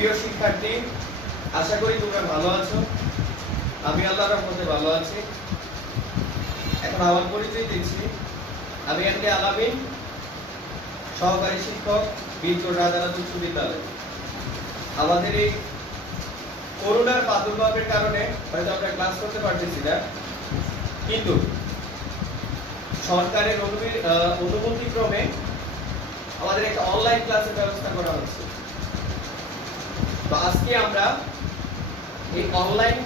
প্রিয় শিক্ষার্থী, আশা করি তোমরা ভালো আছো। আমি আল্লাহর রহমতে ভালো আছি। এখন আমার পরিচয় দিচ্ছি। আমি এনকে আলামিন, সহকারী শিক্ষক, বীরপুর রাজানাথ উচ্চ বিদ্যালয়। আমাদের এই করোনার প্রাদুর্ভাবের কারণে হয়তো আমরা ক্লাস করতে পারতেছি না, কিন্তু সরকারের অনুমতিক্রমে আমাদের একটা অনলাইন ক্লাসের ব্যবস্থা করা হচ্ছে। তো আজকে আমরা এই অনলাইন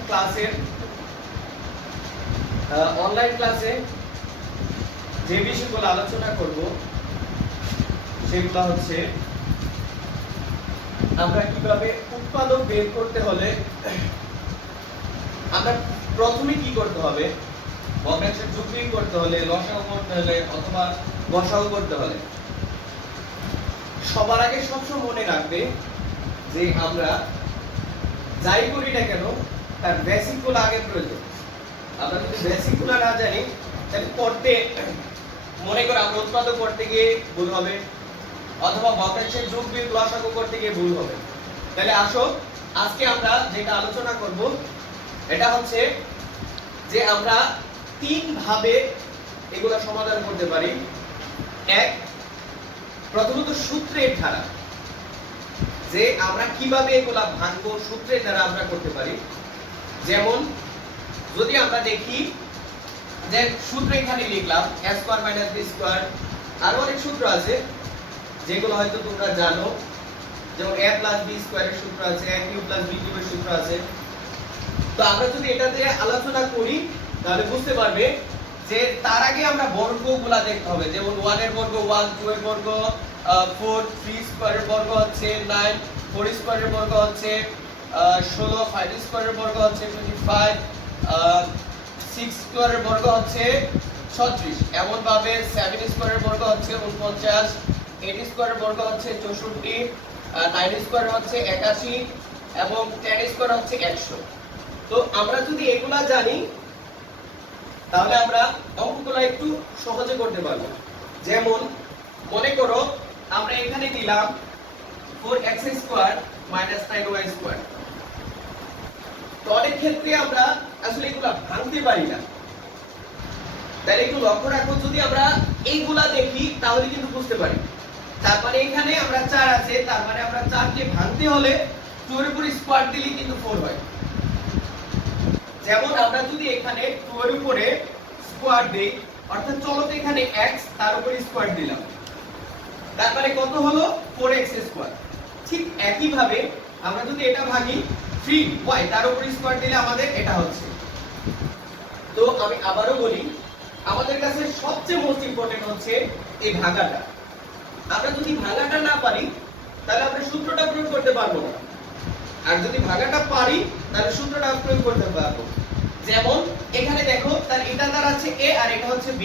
ক্লাসে যে বিষয়গুলো আলোচনা করব সেগুলো হচ্ছে আমরা কিভাবে উৎপাদক বের করতে হলে আমরা প্রথমে কি করতে হবে, ভগ্নাংশের যুক্তি করতে হলে, লসাগু করতে হলে অথবা গসাগু করতে হলে সবার আগে সবসময় মনে রাখবে যে আমরা যাই করি না কেন তার বেসিক গুলো আগে প্রয়োজন। আমরা যদি বেসিক গুলো না জানি তাহলে করতে মনে করে আমরা উৎপাদক করতে গিয়ে ভুল হবে, অথবা ভগ্নাংশের যোগ বিয়োগ লসাগু করতে গিয়ে ভুল হবে। তাহলে আসো আজকে আমরা যেটা আলোচনা করব এটা হচ্ছে যে আমরা তিন ভাবে এগুলা সমাধান করতে পারি। এক, প্রথমত সূত্রের ধারা, যে আমরা কিভাবে এগুলা ভাঙবো সূত্রের দ্বারা আমরা করতে পারি। যেমন যদি আমরা দেখি যে সূত্র এখানে লিখলাম a square minus b square, আরো অনেক সূত্র আছে যেগুলো হয়তো তোমরা জানো, যেমন a প্লাস b স্কয়ারের সূত্র আছে, a কিউব প্লাস b কিউবের সূত্র আছে। তো আমরা যদি এটা দিয়ে আলোচনা করি তাহলে বুঝতে পারবে যে তার আগে আমরা বর্গগুলা দেখতে হবে। যেমন 1 এর বর্গ 1, 2 এর বর্গ 4, 3 স্কয়ারের বর্গ হচ্ছে 9, 4 স্কয়ারের বর্গ হচ্ছে 16, 5 স্কয়ারের বর্গ হচ্ছে 25, 6 স্কয়ারের বর্গ হচ্ছে 36। এমন ভাবে 7 স্কয়ারের বর্গ হচ্ছে 49, 8 স্কয়ারের বর্গ হচ্ছে 64, 9 স্কয়ার হচ্ছে 81 এবং 10 স্কয়ার হচ্ছে 100। তো আমরা যদি এগুলা জানি তাহলে আমরা অঙ্কগুলো একটু সহজে করতে পারবো। যেমন মনে করো আমরা এখানে দিলাম 4x square minus 9y square. তো অনেক ক্ষেত্রে আমরা আসলে এগুলা ভাঙতে পারি না। তাহলে একটু লক্ষ্য রাখো, যদি আমরা এইগুলা দেখি তাহলে কিন্তু বুঝতে পারি। তার মানে এখানে আমরা 4 আছে, তার মানে আমরা 4 কে ভাঙতে হলে 2 এর উপর স্কয়ার দিলে কিন্তু 4 হয়। যেমন আমরা যদি এখানে 2 এর উপরে স্কয়ার দেই, অর্থাৎ চলতে এখানে x তার উপরে স্কয়ার দিলাম, তার মানে কত হলো 4x স্কয়ার। ঠিক একই ভাবে আমরা যদি এটা ভাঙি 3y তার উপরে স্কয়ার দিলে আমাদের এটা হচ্ছে। তো আমি আবারো বলি, আমাদের কাছে সবচেয়ে মোস্ট ইম্পর্টেন্ট হচ্ছে এই ভাগাটা। আমরা যদি ভাগাটা না পারি তাহলে আমরা সূত্রটা প্রয়োগ করতে পারবো না, আর যদি ভাগাটা পারি তাহলে সূত্রটা প্রয়োগ করতে পারবো। যেমন এখানে দেখো তার এটা দাঁড়াচ্ছে a আর এটা হচ্ছে b,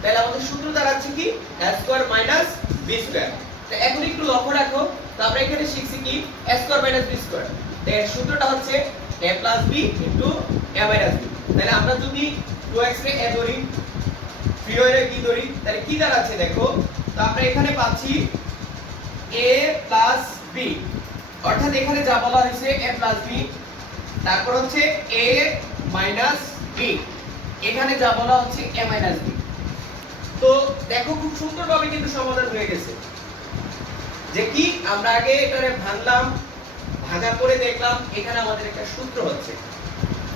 তাহলে আমাদের সূত্র দাঁড়াচ্ছে কি a square minus b square. তো এখন একটু লক্ষ্য রাখো, তো আমরা এখানে শিখছি কি a square minus b square. এর সূত্রটা হচ্ছে a plus b into a minus b। তাহলে আমরা যদি 2x রে a ধরি, 3y রে b ধরি, তাহলে কি দাঁড়াচ্ছে দেখো। তো আমরা এখানে পাচ্ছি a প্লাস b, অর্থাৎ এখানে যা বলা হয়েছে a প্লাস b, তারপর হচ্ছে a মাইনাস b, এখানে যা বলা হচ্ছে a মাইনাস b। তো দেখো খুব সুন্দরভাবে কিন্তু সমাধান হয়ে গেছে। যে কি আমরা আগে এটারে ভাঙলাম, ভাঙা করে দেখলাম এখানে আমাদের একটা সূত্র হচ্ছে।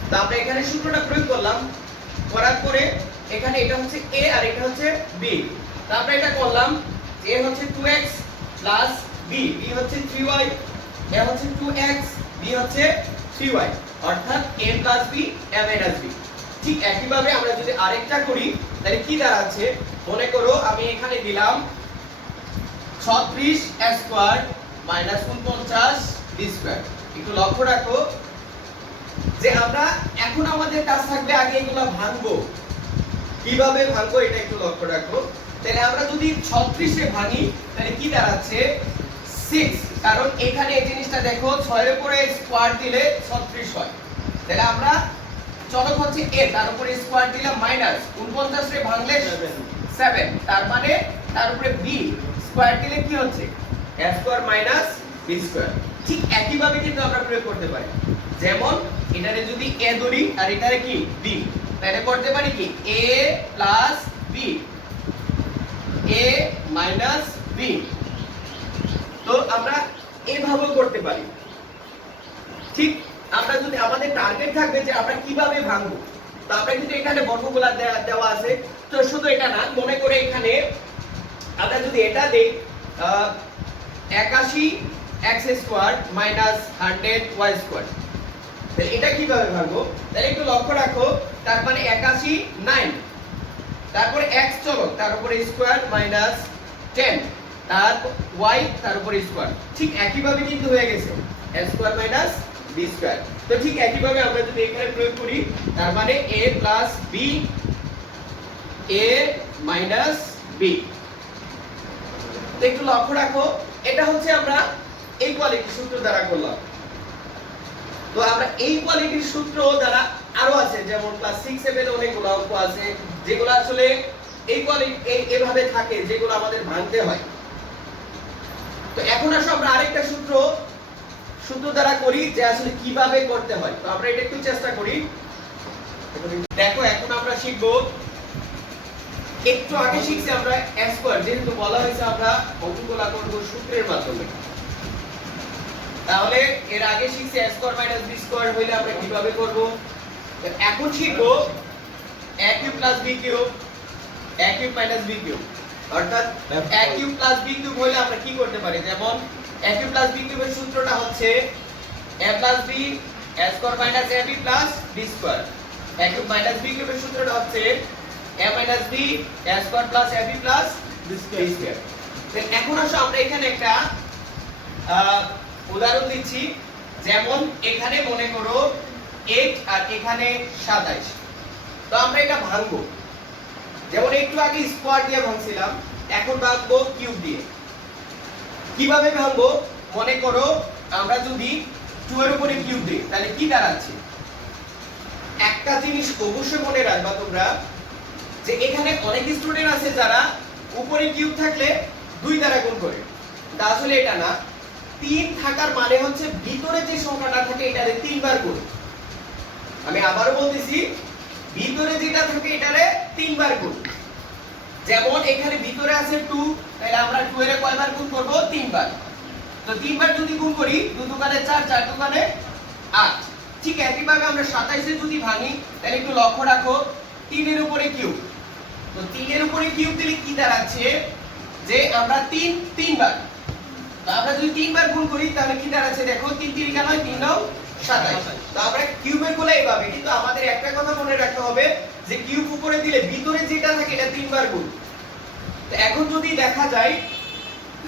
তো আমরা এখানে সূত্রটা প্রয়োগ করলাম, করার পরে এখানে এটা হচ্ছে a আর এটা হচ্ছে b। তো আমরা এটা করলাম, a হচ্ছে 2x প্লাস b, b হচ্ছে 3y, a হচ্ছে 2x, b হচ্ছে 3y, অর্থাৎ a plus b a minus b। ঠিক একই ভাবে আমরা যদি আরেকটা করি তাহলে কি দাঁড়াচ্ছে, মনে করো আমি এখানে দিলাম 36 a square minus 49 b square. একটু লক্ষ্য রাখো যে আমরা এখন আমাদের কাজ থাকবে আগে এগুলা ভাঙবো। কিভাবে ভাঙবো এটা একটু লক্ষ্য রাখো। তাহলে আমরা যদি 36 এ ভাঙি তাহলে কি দাঁড়াচ্ছে 6, কারণ এখানে এই জিনিসটা দেখো 6 এর উপরে স্কয়ার দিলে 36 হয়। তাহলে আমরা চলক হচ্ছে a, তার উপরে স্কয়ার দিলাম মাইনাস 49 রে ভাঙলে 7, তার মানে তার উপরে b স্কয়ার দিলে কি হচ্ছে a square minus B square. ঠিক একই ভাবে কিন্তু আমরা প্রয়োগ করতে পারি। যেমন এটারে যদি a ধরি আর এটারে কি b, তাহলে করতে পারি কি a plus b, a minus b। তো আমরা এইভাবেও করতে পারি। ঠিক আমরা যদি আমাদের টার্গেট থাকবে যে আমরা কিভাবে ভাঙবো, তো আমরা কিন্তু এখানে বর্গগুলা দেওয়া আছে, তো শুধু এটা না, মনে করে এখানে আমরা যদি এটা দেই 81 x square minus 100 y square, তাহলে এটা কিভাবে ভাঙবো? তাহলে একটু লক্ষ্য রাখো, তার মানে 81 9, তারপরে x চলো তার উপরে স্কয়ার মাইনাস 10, তার y তার উপরে স্কয়ার। ঠিক একই ভাবে কিন্তু হয়ে গেছে a square minus b square. তো ঠিক একই ভাবে আমরা যদি এখানে প্রয়োগ করি, তার মানে a plus b, a minus b। তো একটু লক্ষ্য রাখো, এটা হচ্ছে আমরা এই কোয়ালিটির সূত্র দ্বারা করলাম। তো আমরা এই কোয়ালিটির সূত্র দ্বারা আরো আছে, যেমন ক্লাস 6 7 এ অনেকগুলো অঙ্ক আছে যেগুলো আসলে এই কোয়ালিটি এইভাবে থাকে, যেগুলো আমাদের ভাঙতে হয়। তো এখন আসো আমরা আরেকটা সূত্র দ্বারা করি যে আসলে কিভাবে করতে হয়। তো আমরা এটা একটু চেষ্টা করি। দেখো এখন আমরা শিখব, একটু আগে শিখছি আমরা a স্কয়ার, যেহেতু বলা হয়েছে আমরা অঙ্কগুলো করব সূত্রের মাধ্যমে, তাহলে এর আগে শিখছি a square minus b square হইলে আমরা কিভাবে করব। এখন শিখব a cube plus b cube, a cube minus b cube, অর্থাৎ a cube plus b cube হইলে আমরা কি করতে পারি। যেমন a কিউব প্লাস b কিউবের সূত্রটা হচ্ছে a plus b a square minus ab plus b square. a cube minus b কিউবের সূত্রটা হচ্ছে a minus b a square plus ab plus b square. এখন আসো আমরা এখানে একটা উদাহরণ দিচ্ছি। যেমন এখানে মনে করো 8 আর এখানে 27, তো আমরা এটা ভাঙবো। যেমন একটু আগে স্কয়ার দিয়ে ভাঙছিলাম, এখন ভাঙবো কিউব দিয়ে। কিভাবে ভাঙবো? মনে করো আমরা যদি 2 এর উপরে কিউব দিই, তাহলে কি দাঁড়াচ্ছে? একটা জিনিস অবশ্যই মনে রাখবা তোমরা, যে এখানে অনেক স্টুডেন্ট আছে যারা উপরে কিউব থাকলে 2 দ্বারা গুণ করে, তা আসলে এটা না। 3 থাকার মানে হচ্ছে ভিতরে যে সংখ্যাটা থাকে এটারে 3 বার গুণ। আমি আবারও বলতেছি, ভিতরে যেটা থাকে এটারে 3 বার গুণ। যেমন এখানে ভিতরে আছে 2, তাহলে আমরা 2 এর কয়বার গুণ করব? 3 বার। তো 3 বার যদি গুণ করি, 2 দুগুণে 4, 4 দুগুণে 8। ঠিক একই ভাবে আমরা 27 এ যদি ভাঙি, তাহলে একটু লক্ষ্য রাখো 3 এর উপরে কিউব। তো 3 এর উপরে কিউব দিলে কি দাঁড়াচ্ছে? যে আমরা 3 বার, তো আমরা যদি 3 বার গুণ করি তাহলে কি দাঁড়াচ্ছে? দেখো 3 3 কেন হয়? 3 9 27। তো আমরা কিউবের গুলো এইভাবে, কিন্তু আমাদের একটা কথা মনে রাখতে হবে যে কিউব উপরে দিলে ভিতরে যেটা থাকে এটা 3 বার গুণ। তো এখন যদি দেখা যায়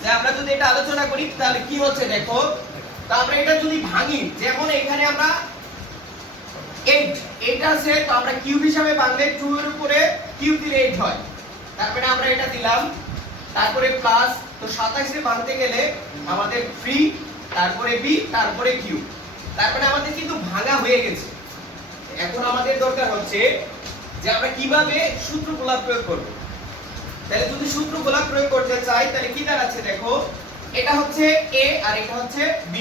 যে আমরা যদি এটা আলোচনা করি তাহলে কি হচ্ছে দেখো। তো আমরা এটা যদি ভাঙি, যেমন এখানে আমরা 8 আছে, তো আমরা কিউব হিসাবে ভাঙলে 2 এর উপরে কিউব দিলে 8 হয়। তারপরে আমরা এটা দিলাম, তারপরে প্লাস। তো 27 এ ভাঙতে গেলে আমাদের 3, তারপরে b, তারপরে কিউব। তারপরে আমাদের কিন্তু ভাঙা হয়ে গেছে। এখন আমাদের দরকার হচ্ছে যে আমরা কিভাবে সূত্রগুলো প্রয়োগ করব। তাহলে যদি সূত্রগুলো প্রয়োগ করতে চাই তাহলে কি দাঁড়াচ্ছে দেখো, এটা হচ্ছে a আর এটা হচ্ছে b।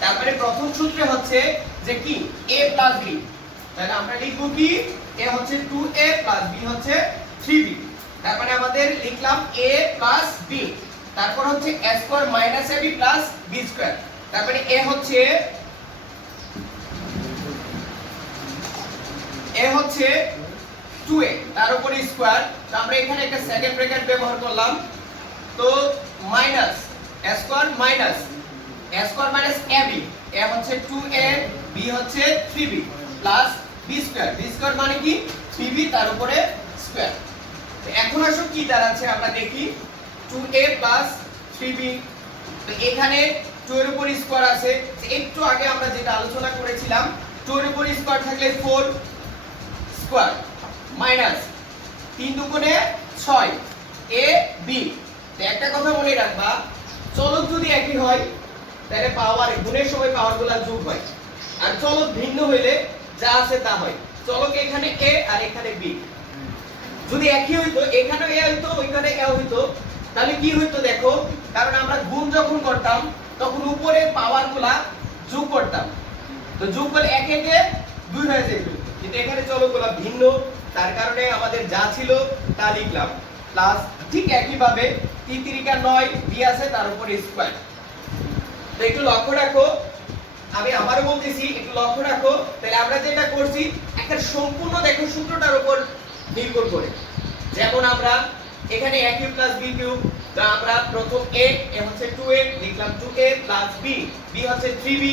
তারপরে প্রথম সূত্রে হচ্ছে যে কি a প্লাস b, তাহলে আমরা লিখব কি a হচ্ছে 2a প্লাস b হচ্ছে 3b। তারপরে আমাদের লিখলাম a প্লাস b, তারপর হচ্ছে a square minus ab plus b square. তারপরে a হচ্ছে 2a, তার উপরে স্কয়ার। তো আমরা এখানে একটা সেকেন্ড ব্র্যাকেট ব্যবহার করলাম, তো minus a square minus a square minus ab, a হচ্ছে 2a, b হচ্ছে 3b plus b square. b square মানে কি 3b তার উপরে স্কয়ার। তো এখন আসো কি দাঁড়াচ্ছে আমরা দেখি, 2a প্লাস 3b। তো এখানে 2 এর উপর স্কয়ার আছে, একটু আগে আমরা যেটা আলোচনা করেছিলাম, 2 এর উপর স্কয়ার থাকলে 4 স্কয়ার মাইনাস 3 দুগুণে 6 a b। তো একটা কথা মনে রাখবা, চলক যদি একই হয় তাহলে পাওয়ার গুণের সময় পাওয়ারগুলো যোগ হয়, আর চলক ভিন্ন হইলে যা আছে তা হয়। চলক এখানে a আর এখানে b যদি একই হইতো, এখানে a হইতো ওইখানে a হইতো, তাহলে কি হইতো দেখো, কারণ আমরা গুণ যখন করতাম তখন উপরে পাওয়ারগুলা যোগ করতাম, তো যোগ করলে 1 একে 2 হয়ে যেত, কিন্তু এখানে চলকগুলা ভিন্ন, তার কারণে আমাদের যা ছিল তা লিখলাম প্লাস ঠিক একই ভাবে 3 3 9 b আছে তার উপরে স্কয়ার। তো একটু লক্ষ্য রাখো, আমি আবারও বলতেছি একটু লক্ষ্য রাখো, তাহলে আমরা যেটা করছি একটা সম্পূর্ণ দেখো সূত্রটার উপর নির্ভর করে। যেমন আমরা এখানে a cube plus b cube, তো আমরা প্রথম a হচ্ছে 2a লিখলাম 2a প্লাস b, b হচ্ছে 3b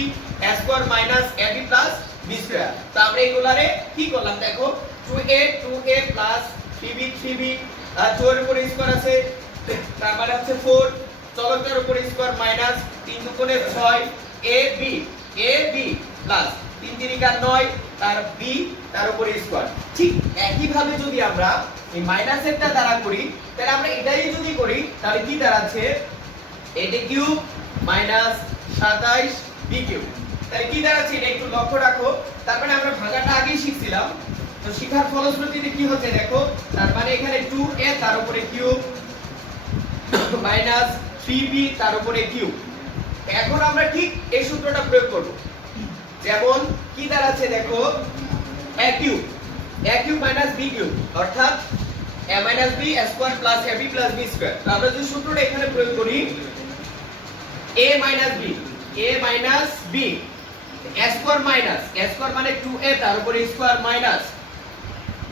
a square minus ab plus b square. তো আমরা এগুলারে কি করলাম দেখো 2a প্লাস 3b 3b, 2 এর উপরে স্কয়ার আছে তার মানে হচ্ছে 4, চলকটার উপরে স্কয়ার মাইনাস 3 দুগুণে 6 ab প্লাস 3 3 9 তার b তার উপরে স্কয়ার। ঠিক একই ভাবে যদি আমরা এই মাইনাসেরটা দ্বারা করি, তাহলে আমরা এটাই যদি করি তাহলে কি দাঁড়াচ্ছে a cube minus 27 b cube. তাহলে কি দাঁড়াচ্ছে এটা একটু লক্ষ্য রাখো, তার মানে আমরা ভাগাটা আগেই শিখছিলাম, তো শিখার ফলশ্রুতিতে কি হচ্ছে দেখো, তার মানে এখানে 2a তার উপরে কিউব মাইনাস 3b তার উপরে কিউব। এখন আমরা ঠিক এই সূত্রটা প্রয়োগ করব, যেমন কি দাঁড়াচ্ছে দেখো a cube minus b cube অর্থাৎ a minus b square plus ab plus b square. তো আমরা যদি সূত্রটা এখানে প্রয়োগ করি a minus b a square minus a square মানে 2a তার উপরে স্কয়ার মাইনাস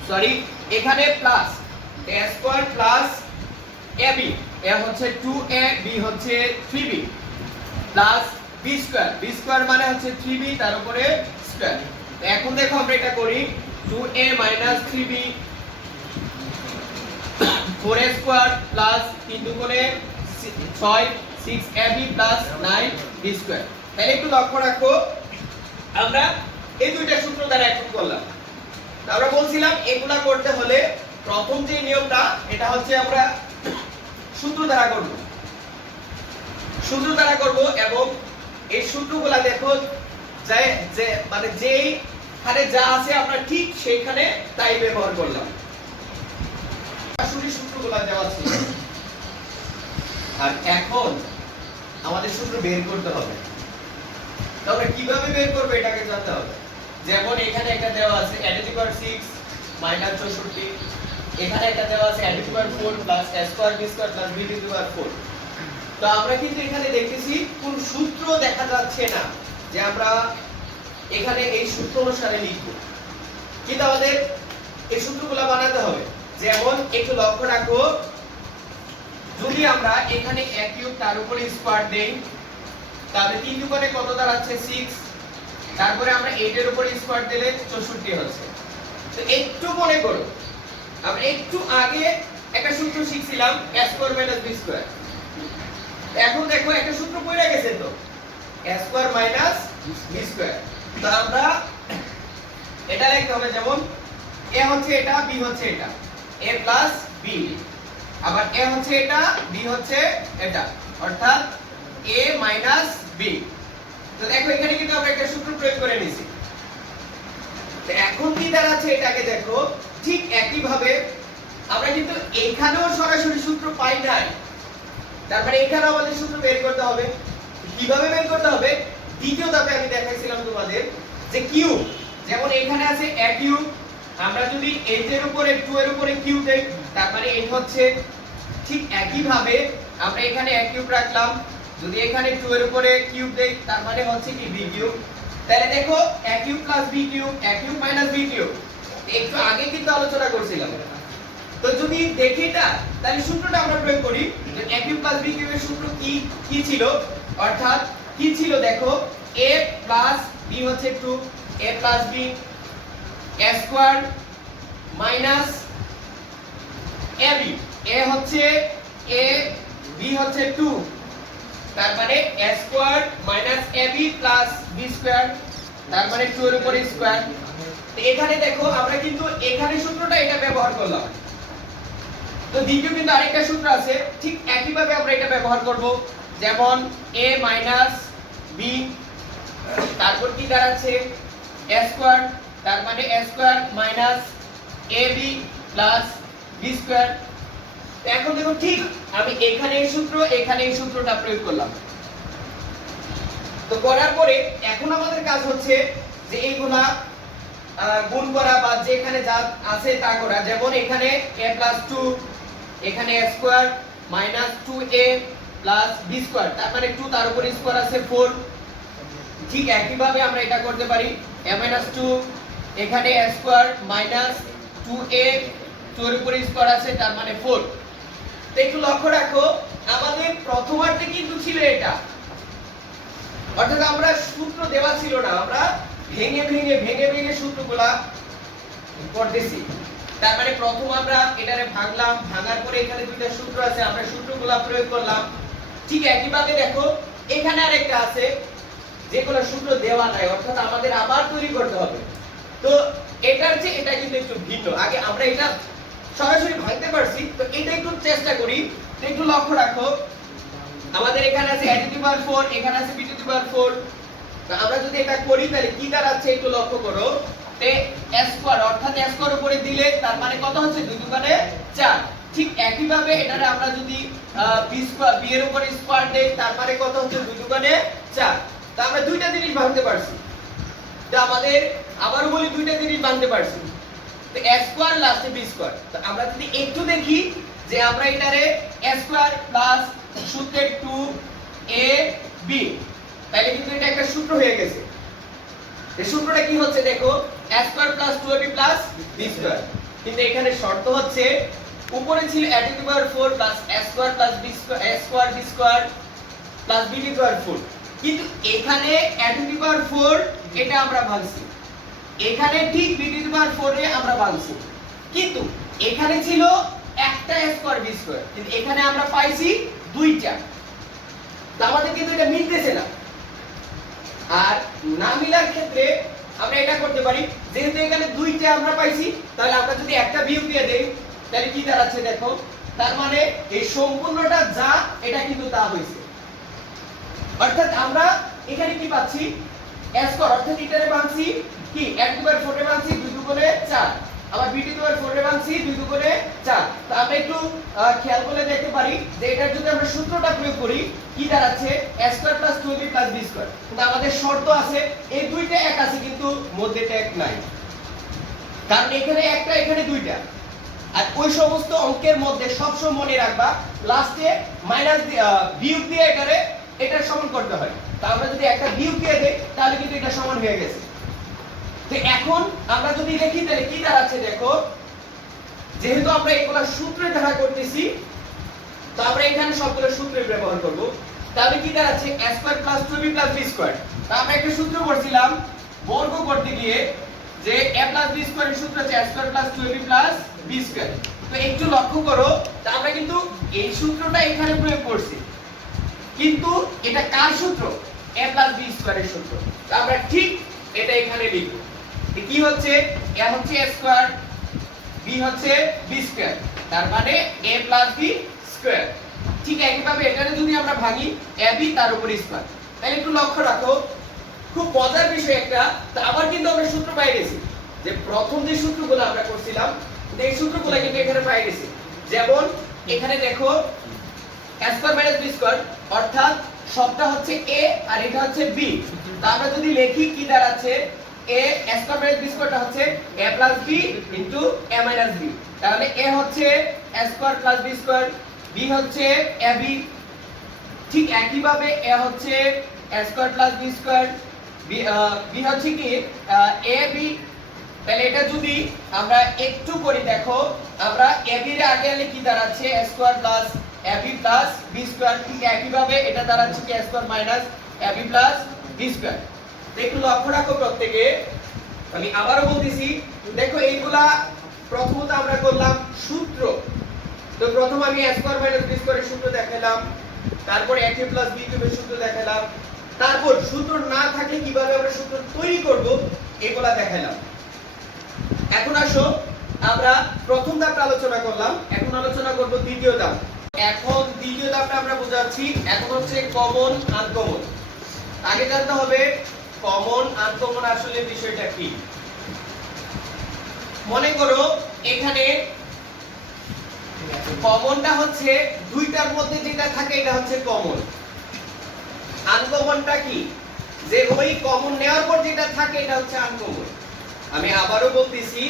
সরি এখানে plus a square plus ab, a হচ্ছে 2a b হচ্ছে 3b প্লাস b স্কয়ার মানে হচ্ছে 3b তার উপরে স্কয়ার। তো এখন দেখো আমরা এটা করি 2a minus 3b 4a square plus 3 দুগুণে 6 6ab প্লাস 9b স্কয়ার। তাহলে একটু লক্ষ্য রাখো, আমরা এই দুইটা সূত্র দ্বারা এখন করলাম। আমরা বলছিলাম এগুলা করতে হলে প্রথম যে নিয়মটা এটা হচ্ছে আমরা সূত্র দ্বারা করব এবং এই সূত্রগুলা দেখো যে মানে যেই খানে যা আছে আমরা ঠিক সেইখানে তাই ব্যবহার করলাম। আসলে সূত্রগুলা দেওয়া ছিল, আর এখন আমাদের সূত্র বের করতে হবে। তাহলে কিভাবে বের করব এটাকে জানতে হবে। যেমন এখানে একটা দেওয়া আছে a to the power 6 minus 64, এখানে একটা দেওয়া আছে a to the power 4 plus a square b square plus b to the power 4। তো আমরা কিন্তু এখানে দেখতেছি কোন সূত্র দেখা যাচ্ছে না যে আমরা এখানে এই সূত্র অনুসারে লিখব, কিন্তু আমাদের এই সূত্রগুলো বানাতে হবে। যেমন একটু লক্ষ্য রাখো, যদি আমরা এখানে a কিউব তার উপরে স্কয়ার দেই তাহলে 3 দুগুণে কত দাঁড়াচ্ছে 6, তারপরে আমরা 8 এর উপরে স্কয়ার দিলে 64 হচ্ছে। তো একটু মনে করো আমরা একটু আগে একটা সূত্র শিখছিলাম a square minus b square. এখন দেখো একটা সূত্র পড়ে গেছে, তো a square minus b square. তো আমরা এটা লিখতে হবে, যেমন a হচ্ছে এটা b হচ্ছে এটা a প্লাস b, আবার a হচ্ছে এটা b হচ্ছে এটা অর্থাৎ a মাইনাস b। তো দেখো এখানে কিন্তু আমরা একটা সূত্র প্রয়োগ করে নিয়েছি। তো এখন কি দাঁড়াচ্ছে এটাকে দেখো, ঠিক একই ভাবে আমরা কিন্তু এখানেও সরাসরি সূত্র পাই নাই, তারপরে এখানে আমাদের সূত্র বের করতে হবে। কিভাবে বের করতে হবে দ্বিতীয় ধাপে আমি দেখাইছিলাম তোমাদের যে কিউব, যেমন এখানে আছে a কিউব, আমরা যদি 8 এর উপরে 2 এর উপরে কিউব দেই তার মানে 8 হচ্ছে। ঠিক একই ভাবে আমরা এখানে a কিউব রাখলাম, যদি এখানে 2 এর উপরে কিউব দেই তার মানে হচ্ছে কি b কিউব। তাহলে দেখো a cube plus b cube a cube minus b cube একটু আগে কিন্তু আলোচনা করছিলাম। তো যদি দেখি এটা তাহলে সূত্রটা আমরা প্রয়োগ করি যে a কিউব প্লাস b কিউবের সূত্র কি ছিল, অর্থাৎ কি ছিল দেখো a প্লাস b হচ্ছে 2 a plus b a square minus ab, a হচ্ছে a b হচ্ছে 2 তার মানে a square minus ab plus b square তার মানে 2 এর উপরে স্কয়ার। তো এখানে দেখো আমরা কিন্তু এখানে সূত্রটা এটা ব্যবহার করলাম। তো দ্বিতীয় কিন্তু আরেকটা সূত্র আছে, ঠিক একই ভাবে আমরা এটা ব্যবহার করব। যেমন a মাইনাস b তারপর কি দাঁড়াচ্ছে a স্কয়ার, তার মানে a square minus ab plus b square. এখন দেখো ঠিক আমি এখানে এই সূত্র এখানে এই সূত্রটা প্রয়োগ করলাম। তো করার পরে এখন আমাদের কাজ হচ্ছে যে এইগুলা গুণ করা বা যেখানে যা আছে তা করা। যেমন এখানে a + 2, এখানে a square - 2a + b square, তার মানে 2 তার উপর স্কয়ার আছে 4। ঠিক একই ভাবে আমরা এটা করতে পারি a - 2, এখানে a স্কয়ার - 2a 2 এর উপর স্কয়ার আছে তার মানে 4। তো একটু লক্ষ্য রাখো আমাদের প্রথমার্ধে কিন্তু ছিল এটা, অর্থাৎ আমরা সূত্র দেওয়া ছিল না, আমরা ভেঙে ভেঙে সূত্রগুলা করতেছি। তার মানে প্রথম আমরা এটারে ভাঙলাম, ভাঙার পরে এখানে দুইটা সূত্র আছে, আমরা সূত্রগুলা প্রয়োগ করলাম। ঠিক একই ভাবে দেখো এখানে আরেকটা আছে যেগুলো সূত্র দেওয়া নাই, অর্থাৎ আমাদের আবার তৈরি করতে হবে। তো এটার যে এটা কিন্তু একটু ভিন্ন। আগে আমরা এটা সরাসরি ভাঙতে পারছি, তো এটা একটু চেষ্টা করি। তো একটু লক্ষ্য রাখো আমাদের এখানে আছে a⁴, এখানে আছে b⁴। তো আমরা যদি এটা করি তাহলে কি দাঁড়াচ্ছে একটু লক্ষ্য করো। তে a স্কয়ার, অর্থাৎ a স্কয়ার উপরে দিলে তার মানে কত হচ্ছে 2 দুগুণে 4। ঠিক একই ভাবে এটারে আমরা যদি b এর উপরে স্কয়ার দেই তার মানে কত হচ্ছে 2 দুগুণে 4। তো আমরা দুইটা জিনিস ভাঙতে পারছি। তো আমাদের আবারও বলি দুইটা জিনিস ভাঙতে পারছি। তো a স্কয়ার লাস্টে b স্কয়ার। তো আমরা যদি একটু দেখি যে আমরা এটারে a স্কয়ার প্লাস সূত্রের 2ab, তাহলে কিন্তু এটা একটা সূত্র হয়ে গেছে। এই সূত্রটা কি হচ্ছে দেখো a square plus 2ab plus b square. কিন্তু এখানে শর্ত হচ্ছে উপরে ছিল a⁴ plus a square plus b square, a square b square plus b⁴। কিন্তু এখানে a⁴ এটা আমরা ভাঙছি, এখানে ঠিক b⁴ এ আমরা ভাঙছি। কিন্তু এখানে ছিল একটা a স্কয়ার b স্কয়ার, কিন্তু এখানে আমরা পাইছি দুইটা। তো আমাদের কিন্তু এটা মিলতেছে না। আর না মিলার ক্ষেত্রে আমরা এটা করতে পারি, যেহেতু এখানে দুইটা আমরা পাইছি তাহলে আমরা যদি একটা বিয়োগ দিয়ে দেই তাহলে কি দাঁড়াচ্ছে দেখো, তার মানে এই সম্পূর্ণটা যা এটা কিন্তু তা হইছে। অর্থাৎ আমরা এখানে কি পাচ্ছি a স্কয়ার, অর্থাৎ এটারে ভাঙছি কি a⁴ এ ভাঙছি 2 দুগুণে 4, আবার b⁴ এ ভাঙছি 2 দুগুণে 4। তো আমরা একটু খেয়াল করে দেখতে পারি যে এটার যদি আমরা সূত্রটা প্রয়োগ করি কি দাঁড়াচ্ছে a square plus 2ab plus b square. কিন্তু আমাদের শর্ত আছে এই দুইটা এক আছে কিন্তু মধ্যেটা এক নাই, কারণ এখানে একটা এখানে দুইটা। আর ওই সমস্ত অঙ্কের মধ্যে সবসময় মনে রাখবা লাস্টে মাইনাস বিয়োগ দিয়ে এটার সমান করতে হয়। তো আমরা যদি একটা বিয়োগ দিয়ে দেই তাহলে কিন্তু এটা সমান হয়ে গেছে। তো এখন আমরা যদি লিখি তাহলে কি দাঁড়াচ্ছে দেখো, যেহেতু আমরা এগুলা সূত্রে ধারা করতেছি তো আমরা এখানে সবগুলো সূত্রে ব্যবহার করব। তাহলে কি দাঁড়াচ্ছে a square plus 2b plus b square. তো আমরা একটা সূত্র পড়ছিলাম বর্গ করতে গিয়ে যে a প্লাস b স্কয়ারের সূত্র হচ্ছে a square plus 2ab plus b square. তো একটু লক্ষ্য করো যে আমরা কিন্তু এই সূত্রটা এখানে প্রয়োগ করছি, কিন্তু এটা কার সূত্র a প্লাস b স্কয়ারের সূত্র। তো আমরা ঠিক এটা এখানে লিখব। কি হচ্ছে a হচ্ছে a স্কয়ার, b হচ্ছে b স্কয়ার, তার মানে a প্লাস b স্কয়ার। ঠিক একইভাবে এটারে যদি আমরা ভাঙি ab তার উপর স্কয়ার। তাহলে একটু লক্ষ্য রাখো খুব মজার বিষয় একটা। তো আবার কিন্তু আমরা সূত্র পাই গেছি, যে প্রথম যে সূত্রগুলো আমরা করছিলাম এই সূত্রগুলো কিন্তু এখানে পাই গেছি। যেমন এখানে দেখো a square minus b square, অর্থাৎ সবটা হচ্ছে a আর এটা হচ্ছে b। তো আমরা যদি লিখি কি দাঁড়াচ্ছে a স্কয়ার মাইনাস b স্কয়ারটা হচ্ছে a plus b into a minus b। তাহলে a হচ্ছে a square plus b square, b হচ্ছে ab। ঠিক একই ভাবে a হচ্ছে a square plus b square, b হচ্ছে কি ab। তাহলে এটা যদি আমরা একটু করি দেখো আমরা ab এর আগে আনলে কি দাঁড়াচ্ছে a square plus ab plus b square. ঠিক একই ভাবে এটা দাঁড়াচ্ছে কি a square minus ab plus b square. একটু লক্ষ্য রাখো প্রত্যেকে, আমি আবারও বলতেছি দেখো এইগুলা প্রথমত আমরা করলাম সূত্র। তো প্রথম আমি a স্কয়ার মাইনাস b স্কয়ারের সূত্র দেখালাম, তারপর a কিউব প্লাস b কিউবের সূত্র দেখালাম, তারপর সূত্র না থাকলে কিভাবে আমরা সূত্র তৈরি করব এগুলা দেখালাম। এখন আসো আমরা প্রথম ধাপটা আলোচনা করলাম, এখন আলোচনা করব দ্বিতীয় ধাপ। এখন দ্বিতীয় ধাপটা আমরা বোঝাচ্ছি, এখন হচ্ছে কমন আনকমন। আগে জানতে হবে কমন আনকমন আসলে বিষয়টা কি। মনে করো এখানে কমনটা হচ্ছে দুইটার মধ্যে যেটা থাকে এটা হচ্ছে কমন। আনকমনটা কি যে ওই কমন নেওয়ার পর যেটা থাকে এটা হচ্ছে আনকমন। আমি আবারও বলতেছি,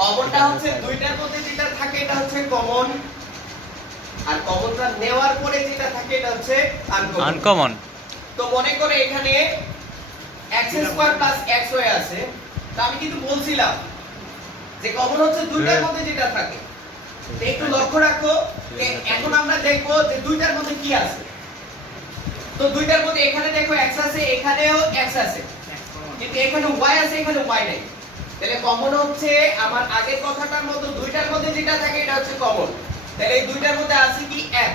কমনটা হচ্ছে দুইটার মধ্যে যেটা থাকে এটা হচ্ছে কমন, আর কমনটা নেওয়ার পরে যেটা থাকে এটা হচ্ছে আনকমন। তো মনে করে এখানে x² + xy আছে, তো আমি কিন্তু বলছিলাম যে কমন হচ্ছে দুইটার মধ্যে যেটা থাকে। তো একটু লক্ষ্য রাখো যে এখন আমরা দেখব যে দুইটার মধ্যে কি আছে। তো দুইটার মধ্যে এখানে দেখো x আছে, এখানেও x আছে, কিন্তু এখানে y আছে, এখানে y নাই। তাহলে কমন হচ্ছে আমার আগের কথাটার মতো দুইটার মধ্যে যেটা থাকে এটা হচ্ছে কমন। তাহলে এই দুইটার মধ্যে আছে কি x,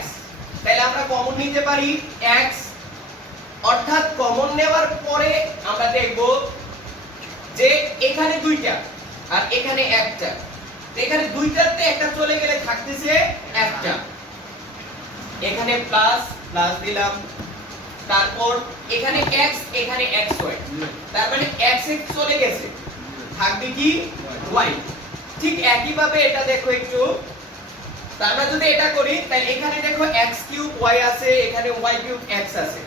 তাহলে আমরা কমন নিতে পারি x, অর্থাৎ কমন নেওয়ার পরে আমরা দেখব যে এখানে দুইটা আর এখানে একটা, তো এখানে দুইটাতে একটা চলে গেলে থাকতেছে একটা, এখানে প্লাস প্লাস দিলাম, তারপর এখানে x এখানে xy, তার মানে x চলে গেছে, থাকবে কি y। ঠিক একই ভাবে এটা দেখো একটু, আমরা যদি এটা করি তাহলে এখানে দেখো x³ y আছে, এখানে y³ x আছে,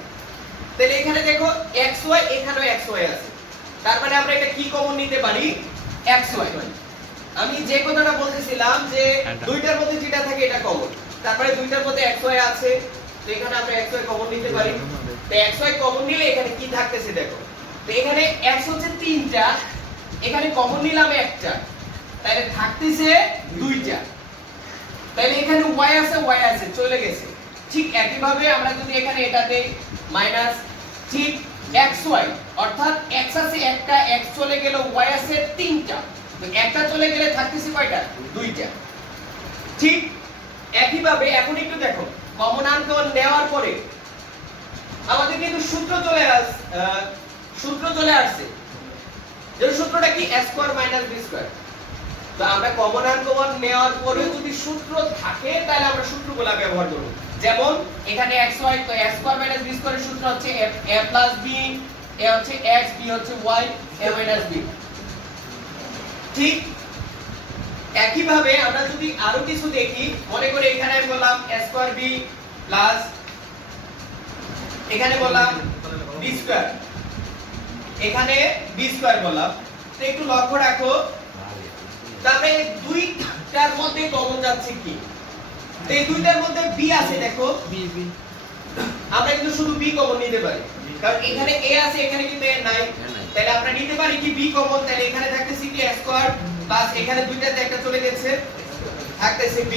তাহলে এখানে দেখো xy এখানেও xy আছে, তার মানে আমরা এটা কি কমন নিতে পারি xy। আমি যে কথাটা বলতেছিলাম যে দুইটার মধ্যে যেটা থাকে এটা কমন, তার মানে দুইটার মধ্যে xy আছে, তো এখানে আমরা xy কমন নিতে পারি। তো xy কমন নিলে এখানে কি থাকতেছে দেখো, তো এখানে x হচ্ছে তিনটা, এখানে কমন নিলাম একটা, তাহলে থাকতেছে দুইটা, তাহলে এখানে y আছে চলে গেছে। ঠিক একই ভাবে আমরা যদি এখানে এটা দেই মাইনাস, ঠিক xy অর্থাৎ x আছে একটা, x চলে গেল, y আছে তিনটা, তো একটা চলে গেলে থাকতেছে কয়টা দুইটা। ঠিক একই ভাবে এখন একটু দেখো কমন আনকমন নেওয়ার পরে আমাদের কিন্তু সূত্র চলে আসছে, যে সূত্রটা কি a² - b²। তো আমরা কমন আনকমন নেওয়ার পরে যদি সূত্র থাকে তাহলে আমরা সূত্রগুলো ব্যবহার করব। যেমন এখানে xy, তো a² - b² এর সূত্র হচ্ছে a + b, a হচ্ছে x, b হচ্ছে y, a - b। ঠিক একই ভাবে আমরা যদি আরো কিছু দেখি, মনে করে এখানে আমি বললাম a² b প্লাস এখানে বললাম b², এখানে b² বললাম, তো একটু লক্ষ্য রাখো তাহলে দুইটার মধ্যে কমন যাচ্ছে কি, তো এই দুইটার মধ্যে b আছে, দেখো b, আমরা কিন্তু শুধু b কমন নিতে পারি, কারণ এখানে a আছে, এখানে কিন্তু a নাই, তাহলে আমরা নিতে পারি কি b কমন, তাহলে এখানে থাকতেছে কি a² প্লাস এখানে দুইটাতে একটা চলে গেছে, থাকতেছে b।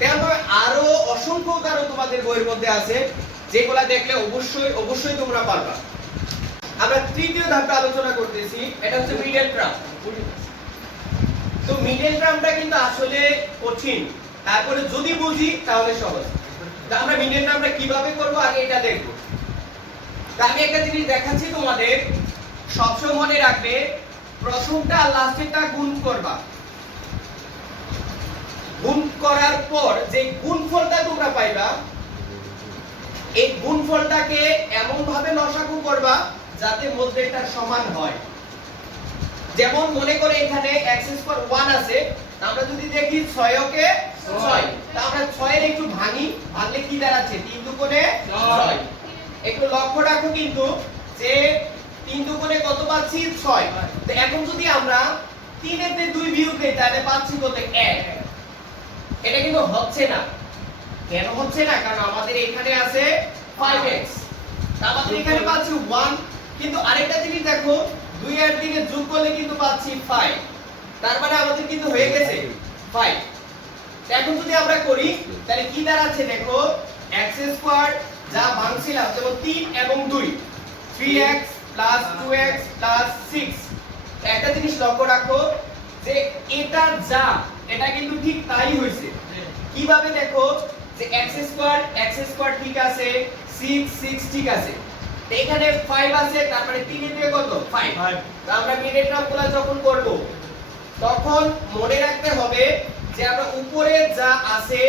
তারপর আরো অসংখ্য কারণ তোমাদের বইয়ের মধ্যে আছে, যেগুলা দেখলে অবশ্যই তোমরা পারবা। আমরা তৃতীয় ধাপটা আলোচনা করতেছি, এটা হচ্ছে মিডল টার্ম। তো মিডল টার্মটা কিন্তু আসলে কঠিন, তারপরে যদি বুঝি তাহলে সহজ। তো আমরা মিডল টার্মটা কিভাবে করব আগে এটা দেখব। তো আমি একটা জিনিস দেখাচ্ছি তোমাদের, সবসময় মনে রাখবে প্রথমটা আর লাস্টেরটা গুণ করবা, গুণ করার পর যে গুণফলটা তোমরা পাইবা এই গুণফলটাকে এমন ভাবে লসাগু করবা যাতে মধ্যেটা সমান হয়। যেমন মনে করে এখানে x² 1 আছে, আমরা যদি দেখি 6 কে 6, তা আমরা 6 এর একটু ভাঙলে কি দাঁড়াচ্ছে 3 দুগুণে 6। একটু লক্ষ্য রাখো কিন্তু যে 3 দুগুণে কত পাচ্ছি 6। তো এখন যদি আমরা 3 এর 2 বিয়োগ দেই তাহলে পাচ্ছি কত 1। এটা কিন্তু হচ্ছে না, কেন হচ্ছে না, কারণ আমাদের এখানে আছে 5x, তা আমাদের এখানে পাচ্ছি 1, কিন্তু আরেকটা জিনিস দেখো 2 আর 3 এর যোগ করলে কিন্তু পাচ্ছি 5, তার মানে আমাদের কিন্তু হয়ে গেছে 5। এখন যদি আমরা করি তাহলে কি দাঁড়াচ্ছে দেখো x² যা ভাঙছিলাম যেমন 3 এবং 2, 3x + 2x + 6। একটা জিনিস লক্ষ্য রাখো যে এটা কিন্তু ঠিক তাই হইছে। কিভাবে দেখো যে x² ঠিক আছে, 6 ঠিক আছে, তো এখানে 5 আছে, তার মানে 3 এর দিয়ে কত 5। তো আমরা মিডল টার্মগুলো যখন করব তখন মনে রাখতে হবে যে আমরা উপরে যা আছে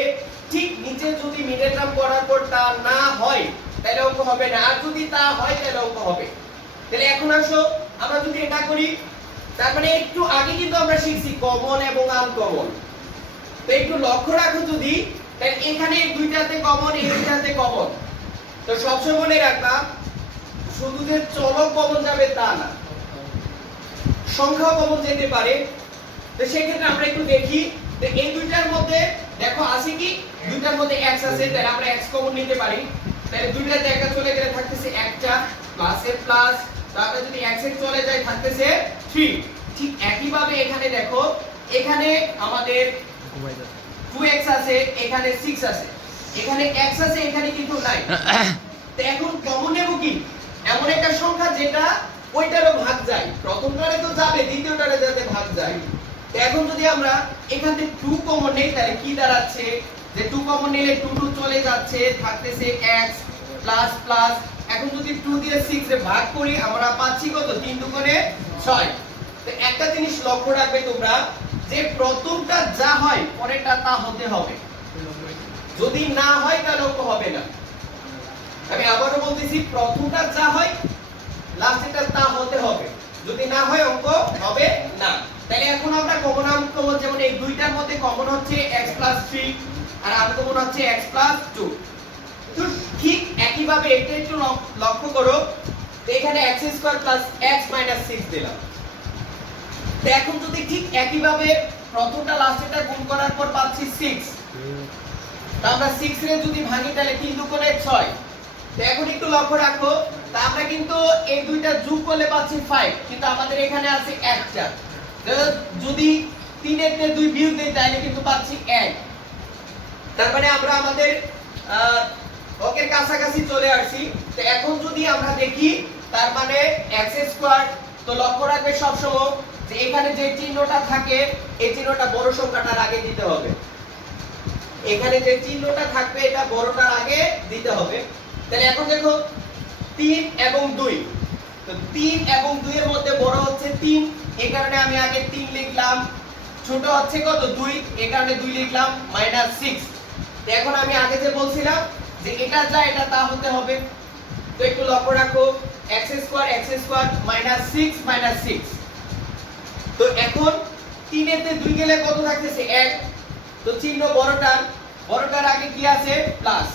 ঠিক নিচে যদি মিডল টার্ম করার পর তা না হয় তাহলে অঙ্ক হবে না, আর যদি তা হয় তাহলে অঙ্ক হবে। তাহলে এখন আসো আমরা যদি এটা করি, তার মানে একটু আগে কিন্তু আমরা শিখছি কমন এবং আনকমন। তো একটু লক্ষ্য রাখো যদি, তাহলে এখানে দুইটাতে কমন, এই দুইটাতে কমন। তো সবসময় মনে রাখবা শুধু যে চলক কমন যাবে তা না, সংখ্যা কমন যেতে পারে। তো সেক্ষেত্রে আমরা একটু দেখি যে এই দুইটার মধ্যে দেখো আছে কি, দুইটার মধ্যে x আছে, তাহলে আমরা x কমন নিতে পারি। তাহলে দুইটাতে একটা চলে গেলে থাকতেছে একটা প্লাস এ প্লাস, তারপরে যদি x এর চলে যায় থাকতেছে 3। ঠিক একই ভাবে এখানে দেখো, এখানে আমাদের 2x আছে, এখানে 6 আছে, এখানে x আছে, এখানে কিন্তু নাই। তো এখন কমন নেব কি, এমন একটা সংখ্যা যেটা ওইটারও ভাগ যায়, প্রথমটারে তো যাবে, দ্বিতীয়টারে যাতে ভাগ যায়। তো এখন যদি আমরা এখান থেকে 2 কমন নেই, তাহলে কি দাঁড়াচ্ছে যে 2 কমন নিলে 2 2 চলে যাচ্ছে, থাকতেছে x প্লাস প্লাস। এখন যদি 2 দিয়ে 6 এ ভাগ করি আমরা পাচ্ছি কত, 3 2 করে 6। তো একটা জিনিস লক্ষ্য রাখবে তোমরা, যে প্রথমটা যা হয় পরেরটা তা হতে হবে, যদি না হয় তাহলে অঙ্ক হবে না। আমি আবারও বলতেছি, প্রথমটা যা হয় লাস্টেরটা তা হতে হবে, যদি না হয় অঙ্ক হবে না। তাহলে এখন আমরা কমন আনকমন, যেমন এই দুইটার মধ্যে কমন হচ্ছে x 3 আর আনকমন হচ্ছে x 2। তো ঠিক একই ভাবে এটা একটু লক্ষ্য করো, তো এখানে x² x 6 দিলাম। তো এখন যদি ঠিক একই ভাবে প্রথমটা লাস্টেরটা গুণ করার পর পাচ্ছি 6, তো আমরা 6 এর যদি ভাঙি তাহলে 3 2 করে 6। তো এখন একটু লক্ষ্য রাখো, তা আমরা কিন্তু এই দুইটা যোগ করলে পাচ্ছি 5, কিন্তু আমাদের এখানে আছে 1টা। যদি 3 এর 2 বিয়োগ দেই তাহলে কিন্তু পাচ্ছি 1। তার মানে আমরা আমাদের অঙ্কের কাছাকাছি চলে আসছি। তো এখন যদি আমরা দেখি, তার মানে x², তো লক্ষ্য রাখবে সবসময় যে এখানে যে চিহ্নটা থাকে এই চিহ্নটা বড় সংখ্যাটার আগে দিতে হবে, এখানে যে চিহ্নটা থাকবে এটা বড়টার আগে দিতে হবে। তাহলে এখন দেখো 3 এবং 2, তো 3 এবং 2 এর মধ্যে বড় হচ্ছে 3, এই কারণে আমি আগে 3 লিখলাম, ছোট হচ্ছে কত 2, এই কারণে 2 লিখলাম -6। তো এখন আমি আগে যে বলছিলাম যে এটা যা এটা তা হতে হবে, তো একটু লক্ষ্য রাখো x² -6 -6। তো এখন 3 এতে 2 গেলে কত থাকতেছে 1, তো চিহ্ন বড়টার আগে কি আছে প্লাস।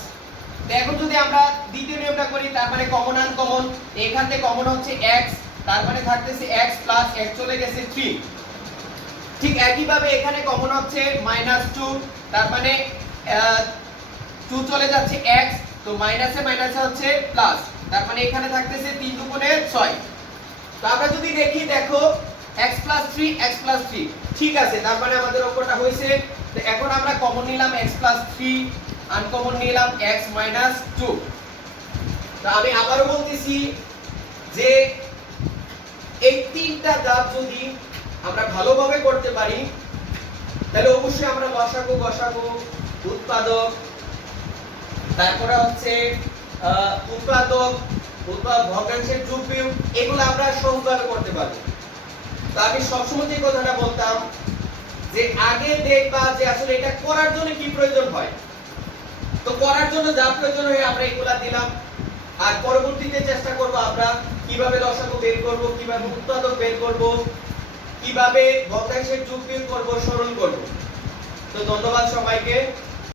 তো এখন যদি আমরা দ্বিতীয় নিয়মটা করি, তার মানে কমন আনকমন, এখান থেকে কমন হচ্ছে x, তার মানে থাকতেছে x প্লাস x চলে গেছে 3। ঠিক একই ভাবে এখানে কমন হচ্ছে -2, তার মানে 2 চলে যাচ্ছে x, তো মাইনাসে মাইনাসে হচ্ছে প্লাস, তার মানে এখানে থাকতেছে 3 2 করে 6। তো আমরা যদি দেখি, দেখো x 3 x 3 ঠিক আছে, তার মানে আমাদের অঙ্কটা হয়েছে। তো এখন আমরা কমন নিলাম x 3, আনকমন নিলাম x 2। তো আমি আবারও বলতেছি যে এই তিনটা ধাপ যদি আমরা ভালোভাবে করতে পারি, তাহলে অবশ্যই আমরা লসাগু গসাগু উৎপাদক, তারপরে হচ্ছে উৎপাদক ভগ্নাংশের যোগ বিয়োগ, এগুলো আমরা সহজভাবে করতে পারবো। তো আমি সবসময় যে কথাটা বলতাম যে আগে দেখবা যে আসলে এটা করার জন্য কি প্রয়োজন হয়, তো করার জন্য যা প্রয়োজন হয় আমরা এগুলা দিলাম, আর পরবর্তীতে চেষ্টা করব আমরা কিভাবে লসাগু বের করব, কিভাবে উৎপাদক বের করব, কিভাবে ভগ্নাংশের যোগ বিয়োগ করব, সরল করব। তো ধন্যবাদ সবাইকে।